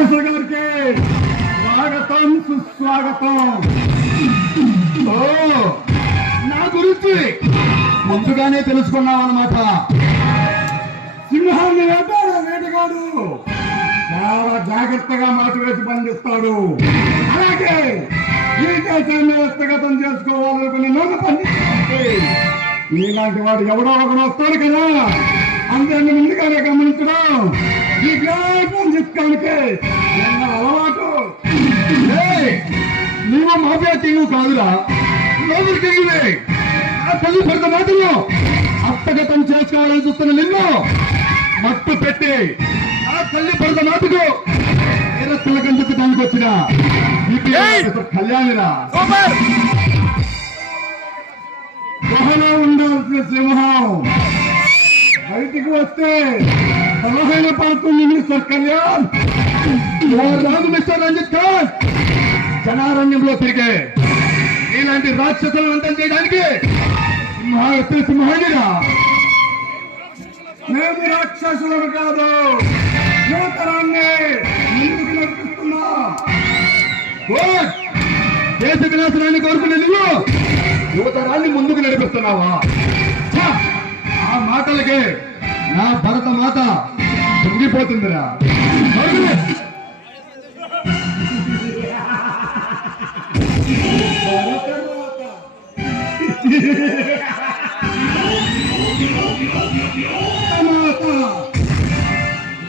Officer గారికి స్వాగతం సుస్వాగతం. ఓ, నా గురించి ముందుగానే తెలుసుకున్నావు అన్నమాట. సింహాన్ని వేటాడు వేటగాడు చాలా జాగ్రత్తగా మాట వేసి పనిచేస్తాడు. అలాగే ఈ దేశాన్ని హస్తగతం చేసుకోవాలనుకున్న నన్ను పనిచేస్తుంది. మీలాంటి వాడు ఎవడో ఒకడు వస్తాడు కదా, అందరిని ముందుగానే గమనించడం ఈ గ్రామం చిత్కానికి అలవాటు. నీవు మాఫియా టీము కాదురా, లోపలికి ఆ తల్లి పెద్ద మాటలు హస్తగతం చేసుకోవాలని చూస్తున్న నిన్ను మట్టు పెట్టి ఆ తల్లి పెద్ద మాటకు తిలకంచడానికి వచ్చిన కళ్యాణిరా. గుహలో ఉండాల్సిన సింహం బయటికి వస్తే బలహీన పడుతుంది మిస్టర్ కళ్యాణ్. రాదు మిస్టర్ రంజిత్ ఖాన్. జనారణ్యంలో తిరిగే ఇలాంటి రాక్షసులను అంతం చేయడానికి సింహానిరా. మేము రాక్షసులను కాదు, యువతరాన్ని ముందుకు నడిపిస్తున్నాం. దేశ వినాశనాన్ని కోరుకునే నువ్వు యువతరాన్ని ముందుకు నడిపిస్తున్నావా? ఆ మాటలకి నా భరత మాత పొంగిపోతుందిరా.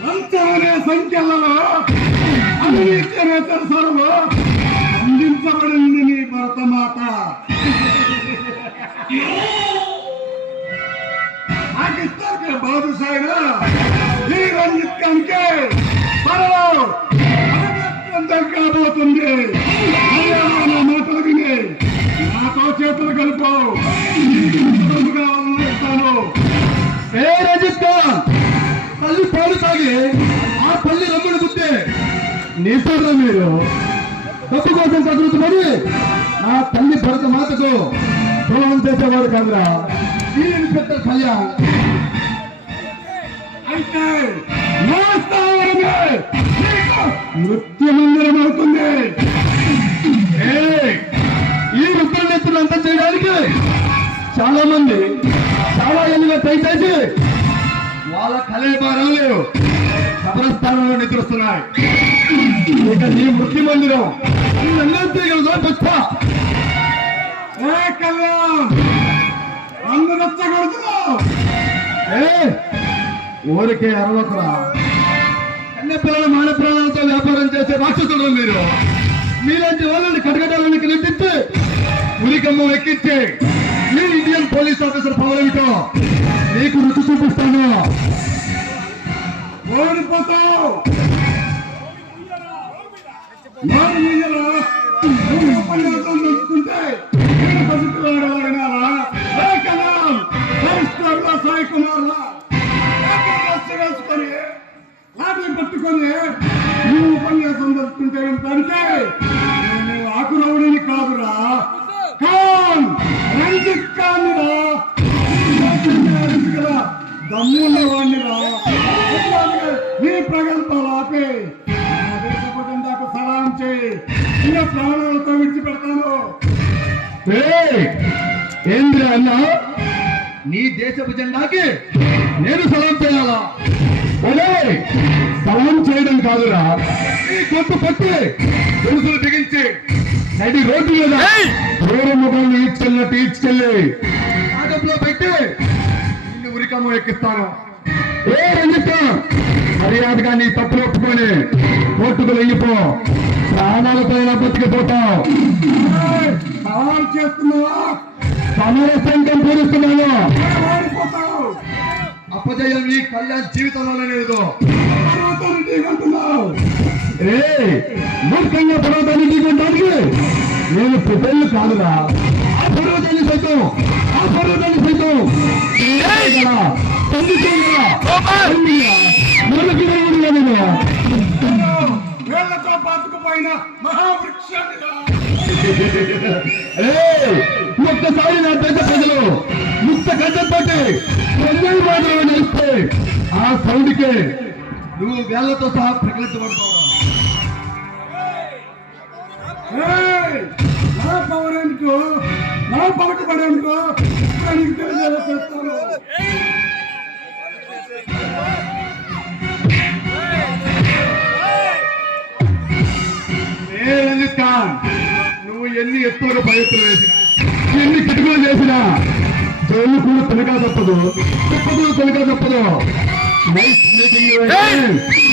లంచమనే సంఖ్యలలో అవినీతి అనే సరసరలో అందించబడింది నీ భరతమాత. పాకిస్తాన్ బాదుషాయిన ఈ రంజిత్ ఖాన్కి త్వరలో దగ్గరబోతుంది. మాటలు విని నాతో చేతులు కలుపు. ఏ రంజిత్ ఖాన్, తల్లి పాలు తాగి ఆ పల్లి రమ్ముడు గుద్దే నీసారా మీరు డబ్బు కోసం కదులుతుమని నా తల్లి భరత మాతకు ద్రోహం చేసేవాడు కాదురా ఈ ఇన్స్పెక్టర్ కళ్యాణ్. అయితే నృత్య మందిరం అవుతుంది. ఈ వృత్తులను అంతం చేయడానికి చాలా మంది చాలా ఏళ్ళుగా ట్రై చేసి వాళ్ళ కళేబారాలు కబ్రస్థానంలో నిద్రిస్తున్నాయి. ఇక నీ మృత్యు మందిరం అందరూ నచ్చగలుగుతున్నావు. ఊరికే అరవకురా. కన్య పిల్లల మాన ప్రాణాలతో వ్యాపారం చేసే రాక్షసులు మీరు. మీలాంటి వాళ్ళని కటకటాలకి నెట్టించి ఉరికమ్మ ఎక్కించి మీ ఇండియన్ పోలీస్ ఆఫీసర్ పవర్ ఏమిటో నీకు రుచి చూపిస్తాను. ఓడిపోతావు. సాయి కుమార్ వేసుకొని లాఠీ పట్టుకొని నువ్వు ఉపన్యాసం దొరుకుతుంటే అంటే నేను ఆకురవుడిని కాదురా, ఖాన్ రంజిత్ ఖాన్ రా. దమ్మున్న వాడినిరా. నీ ప్రగల్భాలు ఆపే దేశపదండాకు సలాం చేయి. ఇంకా ప్రాణాలతో విడిచిపెడతాను. ఏంద్ర అన్నా, నీ దేశపు జెండాకి నేను సలాం చేయాలా? సలాం చేయడం కాదురా, నీ గొంతు పట్టి గొలుసులు బిగించి నడి రోడ్డు మీద ముఖాన్ని ఈడ్చుకెళ్ళి ఆటంలో పెట్టి నిన్ను ఉరికమ్మ ఎక్కిస్తాను. రంజిత్, మర్యాదగా నీ తప్పులు ఒప్పుకొని కోర్టుకు వెళ్ళిపో. ప్రాణాలతో బతికిపోతావు. సవాల్ చేస్తున్నావా? సమరసంగం పూరిస్తున్నాను. అపజయం ఈ కళ్యాణ్ జీవితంలోనే లేదు. మూర్ఖంగా పర్వతాన్ని దిగడానికి నేను పుట్టెళ్ళు కాదురా. ఆ పర్వతాన్ని సైతం వేళ్లతో పాతుకుపోయిన మహావృక్షాన్ని ఒక్కసారి నా దేశ ప్రజలు ముక్త గడ్డతోటి మాటలు నడిస్తే ఆ సౌండ్కే నువ్వు వేళ్లతో సహా ప్రకటించబడతావు. పలకబడేందుకు నీకు తెలిసేలా చేస్తాను. ఏ రంజిత్ ఖాన్, నువ్వు ఎన్ని ఎత్తులకు ప్రయత్నం వేసినా, ఎన్ని కిటుకులు చేసినా జైలు కూడా తొలగా తప్పదు, తప్పదు. Nice meeting.